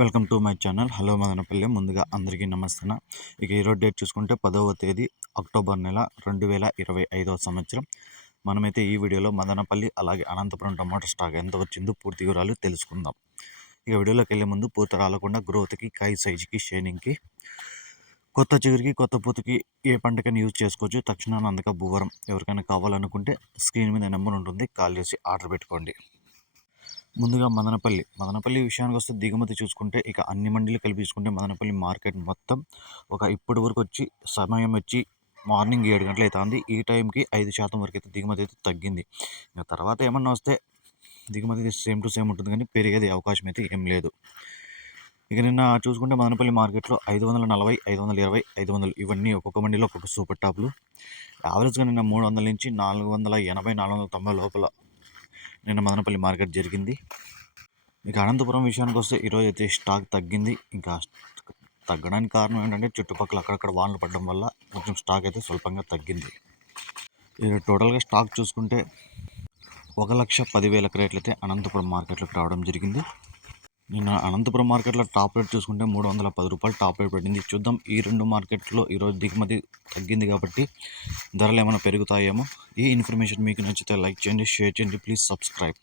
Welcome to my channel. Hello Madanapalle. ముందుగా అందరికీ నమస్తే ఇక ఈరోజు డేట్ చూసుకుంటే పదవ తేదీ అక్టోబర్ నెల రెండు వేల ఇరవై ఐదవ సంవత్సరం. మనమైతే ఈ వీడియోలో మదనపల్లి అలాగే అనంతపురం టమాటో స్టాక్ ఎంత వచ్చిందో పూర్తి వివరాలు తెలుసుకుందాం. ఇక వీడియోలోకి వెళ్ళే ముందు పూత రాలకుండా గ్రోత్కి కాయ సైజుకి షేనింగ్కి కొత్త చిగురికి కొత్త పూతకి ఏ పంటకైనా యూజ్ చేసుకోవచ్చు. తక్షణాన్ని అందక భూవరం ఎవరికైనా కావాలనుకుంటే స్క్రీన్ మీద నెంబర్ ఉంటుంది. కాల్ చేసి ఆర్డర్ పెట్టుకోండి. ముందుగా మదనపల్లి. మదనపల్లి విషయానికి వస్తే దిగుమతి చూసుకుంటే ఇక అన్ని మండీలు కలిపి చూసుకుంటే మదనపల్లి మార్కెట్ మొత్తం ఒక ఇప్పటి వరకు వచ్చి సమయం వచ్చి మార్నింగ్ ఏడు గంటలు అవుతుంది ఈ టైంకి ఐదు శాతం వరకు అయితే దిగుమతి అయితే తగ్గింది. ఇంకా తర్వాత ఏమన్నా వస్తే దిగుమతి సేమ్ టు సేమ్ ఉంటుంది కానీ పెరిగేది అవకాశం అయితే ఏం లేదు. ఇక నిన్న చూసుకుంటే మదనపల్లి మార్కెట్లో ఐదు వందల నలభై ఐదు వందల ఇరవై ఐదు వందలు ఇవన్నీ ఒక్కొక్క మండీలో ఒక్కొక్క సూపర్ టాప్లు. యావరేజ్గా నిన్న మూడు వందల నుంచి నాలుగు వందల ఎనభై నాలుగు వందల తొంభై లోపల నిన్న మదనపల్లి మార్కెట్ జరిగింది. ఇక అనంతపురం విషయానికి వస్తే ఈరోజు అయితే స్టాక్ తగ్గింది. ఇంకా తగ్గడానికి కారణం ఏంటంటే చుట్టుపక్కల అక్కడక్కడ వానలు పడడం వల్ల కొంచెం స్టాక్ అయితే స్వల్పంగా తగ్గింది. ఇక టోటల్గా స్టాక్ చూసుకుంటే ఒక లక్ష పదివేల క్రేట్లు అయితే అనంతపురం మార్కెట్లోకి రావడం జరిగింది. నిన్న అనంతపురం మార్కెట్లో టాప్ రేట్ చూసుకుంటే మూడు వందల పది రూపాయలు టాప్ రేట్ పడింది చూద్దాం ఈ రెండు మార్కెట్లో ఈరోజు దిగుమతి తగ్గింది కాబట్టి ధరలు ఏమైనా పెరుగుతాయేమో. ఈ ఇన్ఫర్మేషన్ మీకు నచ్చితే లైక్ చేయండి షేర్ చేయండి ప్లీజ్ సబ్స్క్రైబ్.